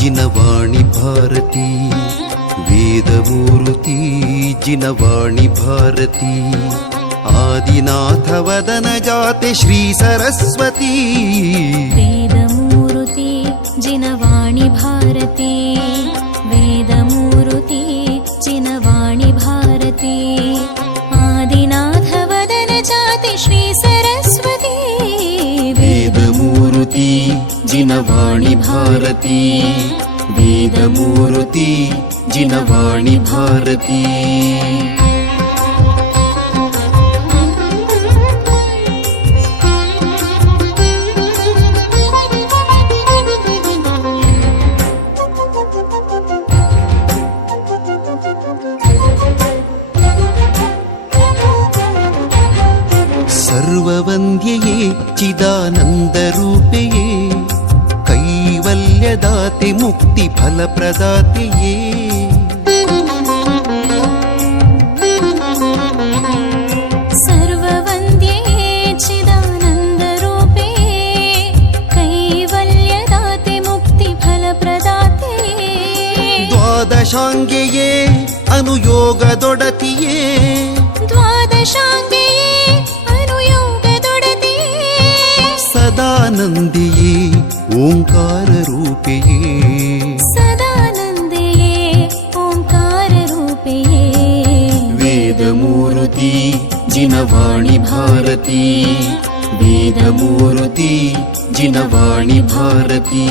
జినవాణి భారతి. వేదమూర్తి జినవాణి భారతి. ఆదినాథ వదన జాతి శ్రీ సరస్వతి. వేదమూరుతి జినవాణి భారతి. వేదమూరుతి జినవాణి जिनभाणि भारती भेदमूरुती जिनभाणि भारती। सर्ववन्द्यये चिदानन्दरूपये తుల్యదాతి ముక్తి ఫలప్రదాతియే ದ್ವಾದಶಾಂಗೆಯೇ ಅನುಯೋಗದೊಡತಿಯೇ ದ್ವಾದಶಾಂಗೆಯೇ ಅನುಯೋಗದೊಡತಿಯೇ ಸದಾನಂದಿ ओङ्काररूपये सदानन्दये ओङ्काररूपये वेदमूर्ति जिनवाणि भारती। वेदमूर्ति जिनवाणि भारती